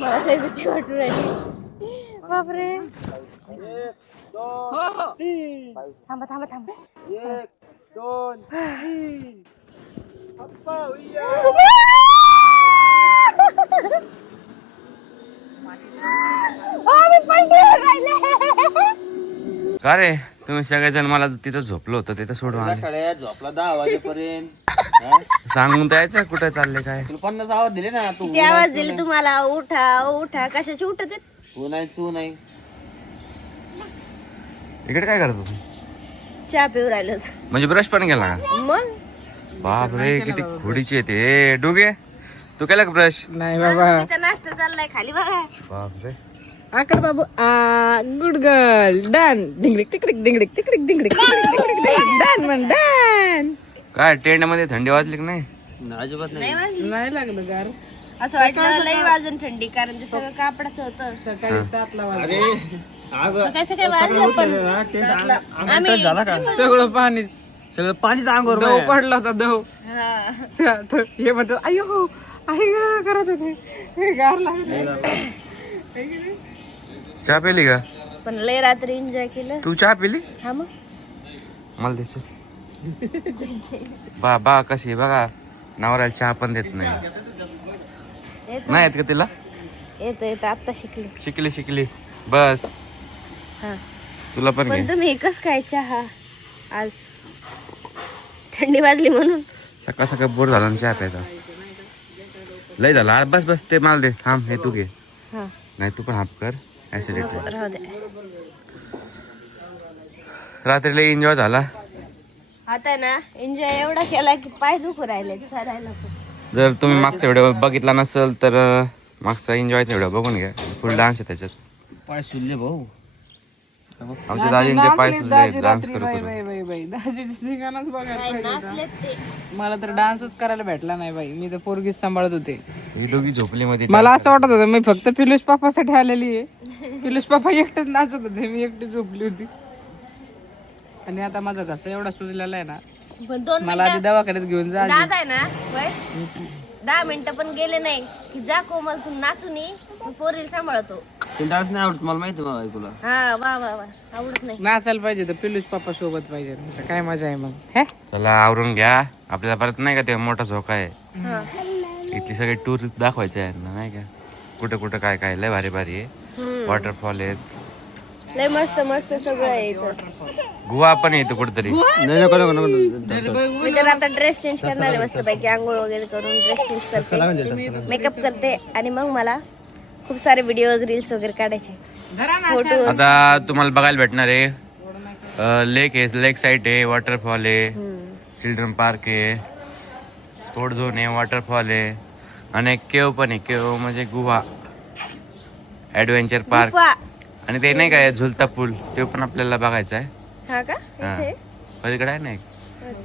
मला लय भीती वाटू राहिली. बापरे. थांबा थांबा थांबा. 1 2 3 हप्पा उय्या. का रे तुम्ही सगळेजण मला तिथं झोपलो होतं तिथं सोडून आले. सगळ्या झोपला 10 वाजेपर्यंत. सांगून द्यायचं कुठे चालले काय. तुला 50 आवाज दिले ना तू. किती आवाज दिले तुम्हाला? उठा उठा. कशाची उठत आहेत? तू नाही इकडे काय करतो तू? चहा पिऊ राहिलो होतो. म्हणजे ब्रश पण केला का? मग बापरे किती खोडीची येते. डुगे तू केला का ब्रश? नाही बाबा. तिचा नाश्ता चाललाय खाली बघा. बापरे आकड बाबू गुड गर्ल डन. डिंगडिक टिकडिक डिंगडिक टिकडिक डिंगडिक डन म्हण डन. काय टेंट मध्ये थंडी वाजली की नाही? अजिबात नाही वाजली. नाही लागलं गार. असं वाटलं लई वाजून थंडी कारण ते सगळं कापडाचं होतं. सकाळी 7 ला वाजले. सकाळी सकाळी वाजलं पण आम्ही झाला का? सगळं पाणीच. सगळं पाणीच अंगावर दव माझ्या. पडला होता दव. हा. हे म्हणतात अयो आई ग करत होते गार लागत. चहा पिली का? पण लय रात्री एन्जॉय केलं. तू चहा पिली? हा मग मला द्यायचं. बा कशी आहे बघा. नवऱ्याला चहा पण देत नाही. नाही येत का तिला? येत येत आता शिकली. शिकली बस. हा. तुला पण घे. पण तुम्ही कस काय चहा आज थंडी वाजली म्हणून? सकाळ सकाळ बोर झाला ना चहा प्यायचा. लय झाला बस ते मला दे. थांब हे तू घे. हा नाही तू पण हाफ कर. ऍसिडिटी. राहू दे. रात्री लय एन्जॉय झाला. आता ना एन्जॉय एवढा केला की पाय दुखू राहिले चालायला. जर तुम्ही मागचा व्हिडिओ बघितला नसेल तर मागचा एन्जॉयचा व्हिडिओ बघून घ्या. फुल डान्स आहे त्याच्यात. पाय सुजले भाऊ. आमच्या दाजींचे पाय सुद्धा डान्स करू नाचलेत ते. मला तर डान्सच करायला भेटला नाही बाई. मी तर पोरगीच सांभाळत होते. ही दोघी झोपली मध्ये. मला असं वाटत होतं मी फक्त पिलूस पापासाठी आलेली आहे. पिलूस पापा एकटेच नाचत होते. मी एकटी झोपली होती. आणि आता माझा घसा एवढा सुजलेला आहे ना. पण 2 मला आधी दवाखान्यात घेऊन जा. दादा आहे ना वय 10 मिनिटं पण गेले नाही की जा कोमल तू नाचून ये. तू पोरीला सांभाळतो. ते डान्स नाही आवडत मला माहिती आहे तुला. हा वा वा वा. आवडत नाही. नाचायला पाहिजे तर पिलूस पापा सोबत पाहिजे. आता काय मजा आहे मग. हे चला आवरून घ्या. आपल्याला परत नाही का ते मोठा झोका आहे. हा. इथली सगळी टूर दाखवायचे आहे ना नाही का. कुठं कुठं काय काय लय भारी भारी आहे. वॉटरफॉल आहेत. लय मस्त मस्त सगळं आहे इथं. गोवा पण येतो कुठतरी. मी तर आता ड्रेस चेंज करणार आहे मस्त पैकी. आंघोळ वगैरे करून ड्रेस चेंज करते. मेकअप करते आणि मग मला खूप सारे व्हिडिओज रील्स वगैरे काढायचे. फोटो. आता तुम्हाला बघायला भेटणार आहे लेक आहे. लेक साईड आहे. वॉटरफॉल आहे. चिल्ड्रन पार्क आहे. स्पोर्ट झोन आहे. वॉटरफॉल आहे. आणि एक केव पण आहे. केव म्हणजे गुहा. Adventure park. आणि ते नाही काय झुलता पूल ते पण आपल्याला बघायचं आहे. हा का हा. इथे? पलीकडे आहे ना एक.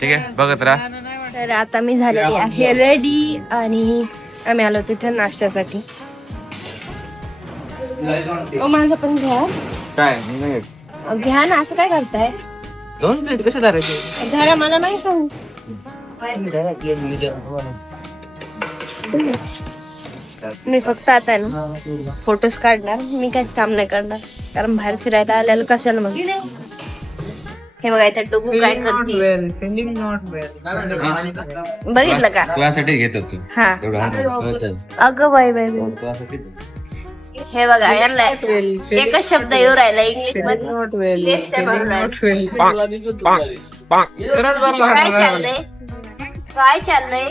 ठीक आहे बघत राहा. तर आता मी झालेली आहे रेडी आणि आम्ही आलो तिथे नाश्त्यासाठी. माझं पण घ्या. काय घ्या ना. असं काय करताय? 2 प्लेट कसं धरायचे? घरा मला नाही सांगू. मी फक्त आता आहे ना फोटोज काढणार. मी काहीच काम नाही करणार कारण बाहेर फिरायला आलेलं कशाला मग. हे बघा इथे डुगू काय करते बघितलं का? तुझ्यासाठी घेत होतो. हा अगं बाई बाई बाई. हे बघा यांना एकच शब्द येऊ राहिला इंग्लिश मध्ये. तेच ते म्हणून राहिले. काय चाललंय काय चाललंय?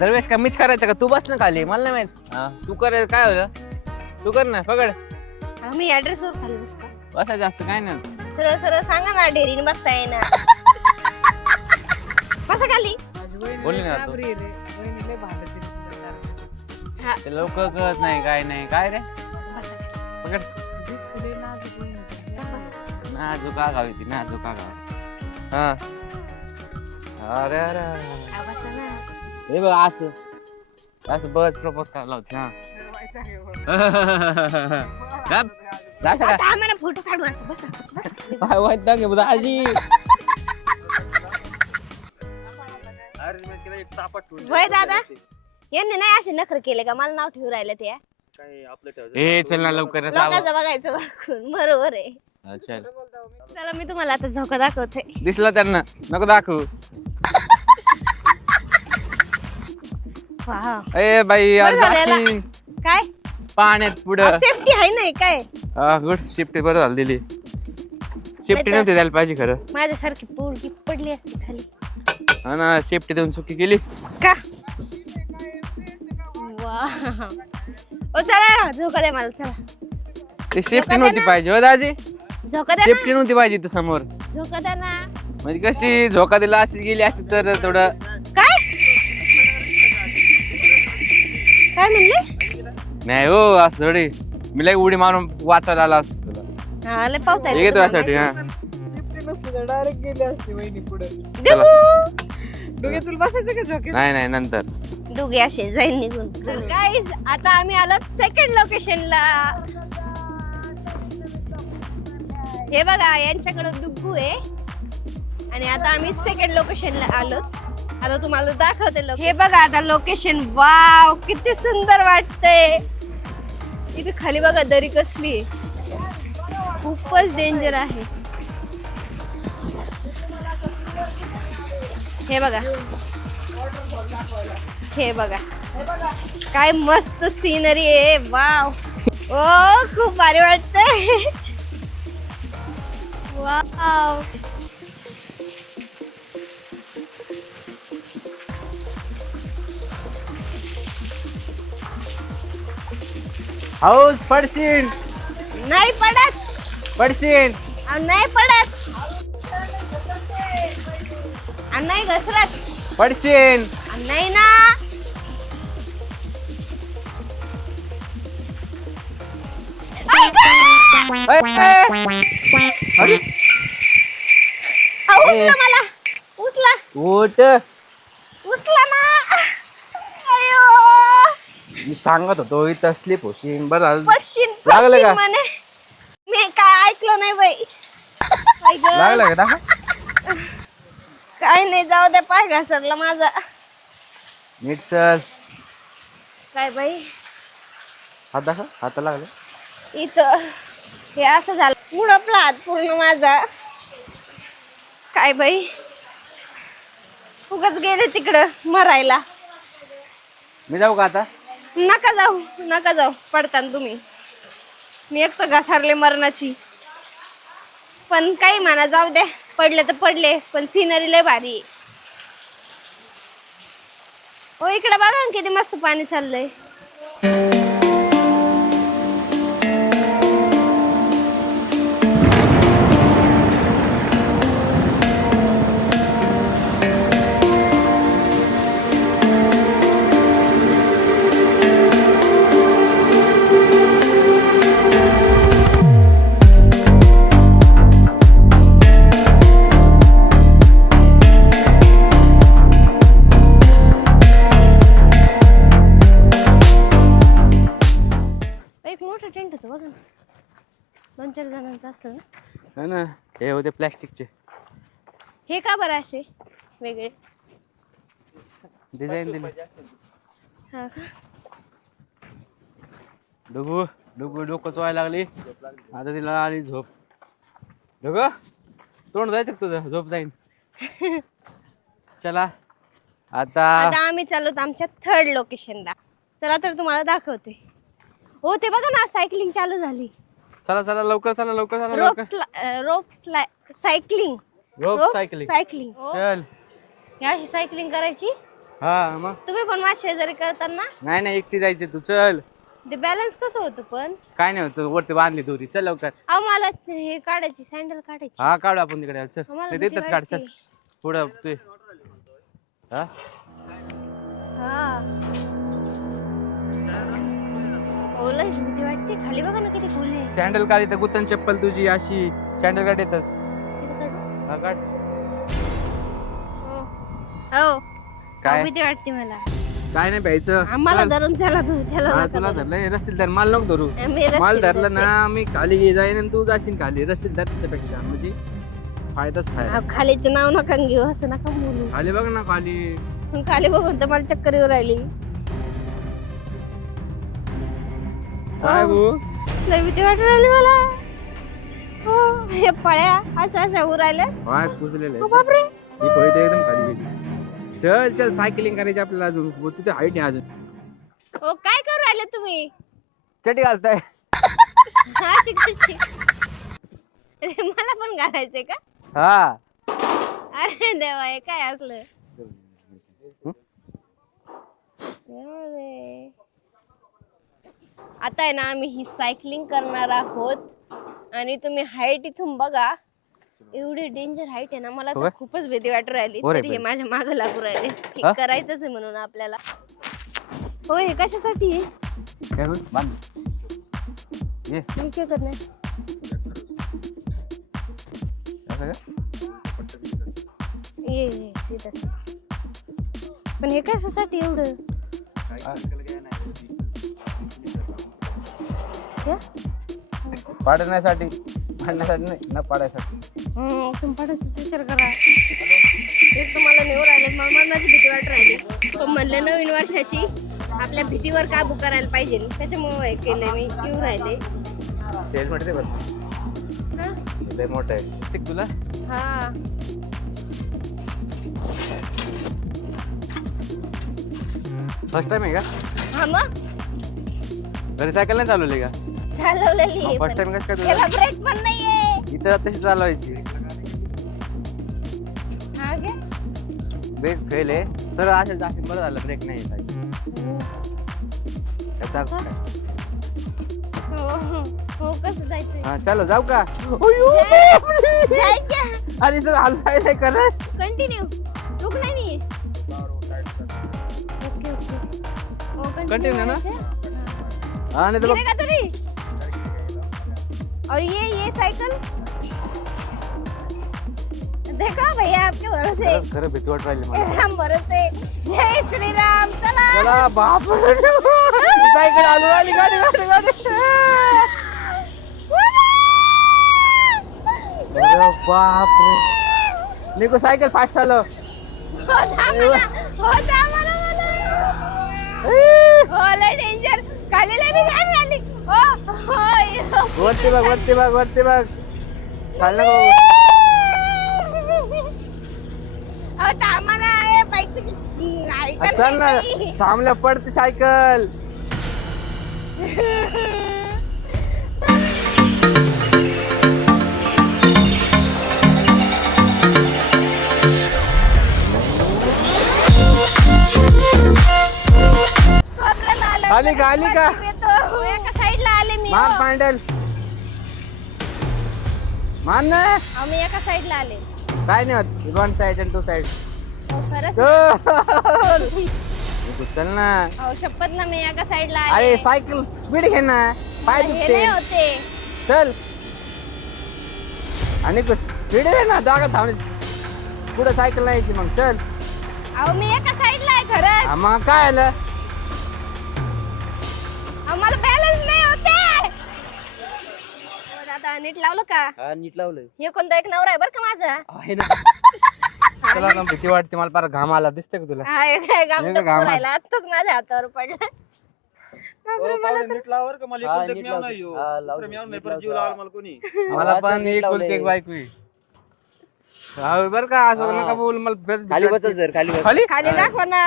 दरवेळेस का मीच करायचं का? तू बस ना खाली. मला नाही माहित. तू कर. काय होतं? तू कर ना. पकड. आम्ही ऍड्रेस वर खाली बसतो. बसा जास्त काय नाही. सरळ सरळ सांगा ना. ढेरीने बसता येईना. बसा खाली. बोलली ना तू. ते लवकर कळत नाही काय नाही. काय रे पकड. नाजुका गावी ती. नाजुका गाव. हा अरे अरे हे बघ असं असं बस प्रपोज करायला होती. हा आम्हाला फोटो काढू असं. बसा वाईट दाखव आजी. केलं एक तापात ठेवून वय दादा यांनी नाही असे नखर केले का मला नाव ठेवू राहिलं ते काय आपलं ठेवायचं ए चल ना लवकर लोकांचं बघायचं दाखवून बरोबर आहे. चल चला मी तुम्हाला आता झोका दाखवते. दिसला त्यांना नको दाखवू. वाव. ए बाई यार बरं झालं जाती. काय पाण्यात पुढं सेफ्टी आहे नाही काय गुड शिफ्टी बरं झालं दिली. सेफ्टी नव्हती द्यायला पाहिजे खरं. माझ्यासारखी पोळगी पडली असती खाली. हा ना सेफ्टी देऊन चुकी केली का वाव. ओ चला झोका द्या मला चला. ते सेफ्टी नव्हती पाहिजे हो दाजी. झोका द्या सेफ्टी नव्हती पाहिजे इथं समोर. ना. झोका द्या ना. म्हणजे कशी झोका दिला अशी गेली असती तर थोडं. काय काय म्हणले. नाही हो असं थोडी मी लई उडी मारून वाचायला आला असतो तुला. हा लय पावता हे घेतो यासाठी हा. शिफ्टी नसली तर डायरेक्ट गेली असते वहिनी पुढे. चला. डोक्यात तुला बसायचं का झोके? नाही नाही नंतर डुगे असे जाईल निघून. तर गाईज आता आम्ही आलो सेकंड लोकेशनला. हे बघा यांच्याकडे डुग्गू आहे आणि आता आम्ही सेकंड लोकेशनला आलो. आता तुम्हाला दाखवते हे बघा आता लोकेशन. वाव किती सुंदर वाटतंय. इथे खाली बघा दरी कसली आहे. खूपच डेंजर आहे. हे बघा हे बघा काय मस्त सीनरी आहे. वाव ओ खूप भारी वाटतंय. वाव हाऊस पडशील नाही पडत. पडशील नाही पडत. नाही घसरत. पडशील. नाही ना. अरे उचला मला. उचला ओट उचला ना. अयो मी सांगत होतो इथं स्लिप होशील. बरं झालं. पडशील लागलं पडशील का? म्हणे. मी काय ऐकलं नाही बाई. आई गं. लागलं का दाखव. काय नाही जाऊ दे. पाय घसरला माझा. नीट चल. काय बाई हात दाखव. हात लागलं. इथं हे असं झालं. मुडपला हात पूर्ण माझा. काय बाई उगाच गेले तिकडं मरायला. मी जाऊ का आता. नका जाऊ नका जाऊ. पडताना तुम्ही. मी एक तर घसरले मरणाची. पण काही म्हणा जाऊ दे. पडले तर पडले पण सिनरी लय भारी. हो इकडे बघा ना किती मस्त पाणी चाललंय. टेंट होतं बघा ना. 2-4 जणांचं असेल ना. हा ना हे होते प्लॅस्टिकचे. हे का बरं असे वेगळे. डिझाईन दिली. हा का. डुगू डुगू डोकं चोवायला लागली. आता तिला आली झोप. डुगू तोंड जायचं तुझं. झोप जाईन. चला आता आम्ही चाललो आमच्या थर्ड लोकेशनला. चला तर तुम्हाला दाखवते. हो ते बघा ना सायकलिंग चालू झाली. चला चला लवकर चला लवकर चला रोप सायकलिंग. रोप सायकलिंग. सायकलिंग चल. या अशी सायकलिंग करायची. हा मग तुम्ही पण माझ्या शेजारी करताना. नाही एकटी जायचे तू. चल. ते बॅलन्स कसं होतं पण. काय नाही होतं वरती बांधली दोरी. चल लवकर. अहो मला हे काढायची सँडल काढायची. हा काढू आपण तिकडे. चल आम्हाला ते भीती देतच काढ. चल वाटते. पुढं ते हा हा ओलाच भीती वाटते. खाली बघा ना किती खोल आहे. सँडल काढ. इथं गुतन चप्पल तुझी अशी सँडल काढ येतात. इथं काढू? हा काढ. हो काय भीती वाटते मला. काय नाही प्यायचं. आम्हाला धरून त्याला त्याला हा नका तुला धरू. धरलंय रस्सील धर. माल नको धरू. आम्ही रस्ते माल धरला धरते. ना मी खाली जाईन आणि तू जाशील खाली. रस्सील धर त्यापेक्षा म्हणजे फायदाच फायदा. अहो, खालीचं नाव नका घेऊ. असं नका बोलू. खाली बघ ना खाली पण खाली बघून तर मला चक्कर येऊ राहिली. काय भाऊ लय भीती वाटू राहिली मला. हो, हे पळ्या अशा उरायल्या. पाय पुसलेले हो बापरे. ही फळी तर एकदम खाली गेली. चल चल सायकलिंग करायची आपल्याला अजून तिथे हाईट आहे अजून. हो काय करू राहिले तुम्ही? चटी घालताय हा शिक. मला पण घालायचंय का? हा अरे देवा हे काय असलं? आता आहे ना आम्ही ही सायकलिंग करणार आहोत आणि तुम्ही हाईट इथून बघा. एवढी डेंजर हाईट आहे ना मला तर खूपच भीती वाटू राहिली. तरी हे माझ्या मागे लागू राहिले. हे करायचंच आहे म्हणून आपल्याला. हो हे कशासाठी आहे? काय होईल बांध ये मी काय करणार? ये सीधा. पण हे कशासाठी एवढं? पाडण्यासाठी नाही न पाडायसाठी. तुम्ही पाडायचा विचार करा. एक तुम्हाला नेऊ राहिले मला माझी भीती वाट राहिली. पण म्हणलं नवीन वर्षाची आपल्या भीतीवर काबू करायला पाहिजे त्याच्यामुळे केले मी येऊ राहिले. तेल म्हणते बघ लय मोठं आहे ठीक तुला. हा फर्स्ट टाइम आहे का? हा मग घरी सायकल नाही चालवली का? चालवलेली आहे फर्स्ट पण टाइम कसं काय त्याला तुला? ब्रेक पण नाहीये. इथं तशी चालवायची. हा काय? ब्रेक फेल आहे सर असेल जास्त बरं झालं ब्रेक नाही त्याचा काय? हो कसं जायचं? हा चलो जाऊ का? जायचं आणि सर हलवायला करत कंटिन्यू रुक नाही. ओके हो Continue ना? करायचं? आणि तर गिरेगा तरी. और ये साइकिल देखो भैया आपके भरोसे. खरं भीती वाट राहिली मला. राम भरोसे. जय श्री राम. चला चला बाप सायकल आलू आली गाडी गाडी गाडी. अरे बाप रे निको सायकल फास्ट चालव. लय डेंजर. खाली लय मी गाडी राहिली. वरती बघ वरती बघ वरती बघ चाललं का चल ना थांबल्या पडते सायकल. आली का आली का? एका साईडला आले मी. मान पांडल मान ना मी एका साईडला आले. काय नाही होत one side and two side. खरंच चल ना. शपथ ना मी एका साईडला आले. अरे सायकल स्पीड घे ना पाय हे दुखते. नाही होते. चल आणि स्पीड आहे ना जागा थांबली पुढे सायकल यायची मग चल. मी एका साईडला आहे खरंच. मग काय आलं मला बॅलन्स नाही होते. दादा नीट लावलं का? हा नीट लावलंय. हे कोणता एक नवरा आहे बरं का माझा. आहे ना. चला ना भीती वाटते मला फार घाम आला दिसते का तुला? हा एक आहे हे का घाम? राहिला आत्ताच माझ्या हातावर पडला. नीट लावर का मला हा, एकूण नीट म्याव लावतो. नाही हो. हा, दुसरं लावतो, म्याव नाही नीट परत जीव लावतो. लावाल मला कोणी. मला पण नीट एक लावलंय. कुलती एक बायको आहे. हा, बरं का असं नका बोल मला भीती खाली वाटते. बसच जर खाली बस. खाली खाली दाखव ना.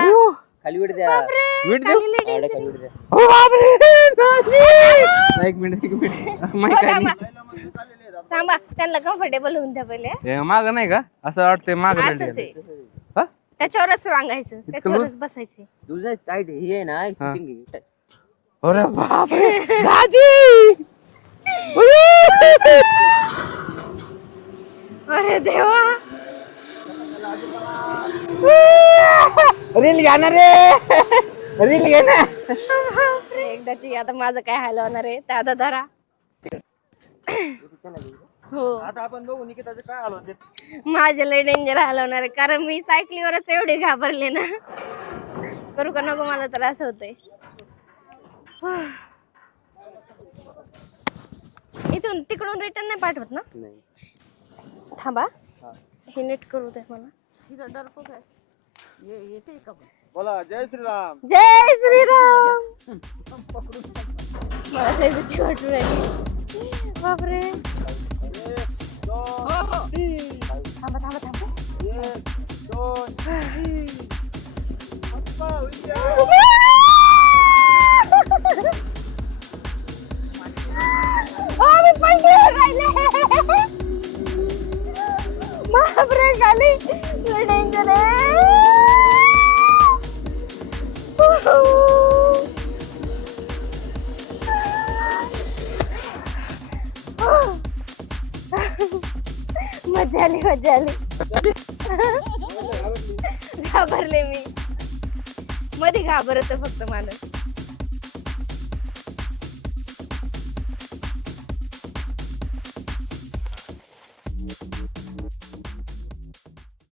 खाली विड द्या वीट देऊ? आडे खाली विड द्या. ओ बापरे नाची. एक मिनिट माहिती काय थांबा नाही. थांबा त्यांना कम्फर्टेबल होऊन द्या पहिले. हे माग नाही का असं वाटतंय माग असंच आहे. त्याच्यावरच सांगायचं त्याच्यावरच बसायचं. तुझं टाईट हे आहे ना fitting आहे. अरे बापरे दाजी. अरे देवा. रील घ्या ना रे रील घे ना. एकदाची आता माझं काय हाल होणार आहे दादा धरा. हो आता आपण बघू निकिताचं काय आलो ते. माझे लय डेंजर हाल होणार आहे कारण मी सायकलीवरच एवढे घाबरले ना. करू का नको मला तर असं होतंय. इथून तिकडून रिटर्न नाही पाठवत ना? नाही थांबा हे नीट करू दे मला. तिथं डरपोक आहे. बोला जय श्रीराम. जय श्रीराम. मला लय भीती वाटू राहिली. बापरे. थांबा थांबा थांबा. 1 2 3 मी पडले राहिले. बापरे खाली डेंजर आहे. मजा आली मजा आली. घाबरले मी. मध्ये घाबरत फक्त माणूस.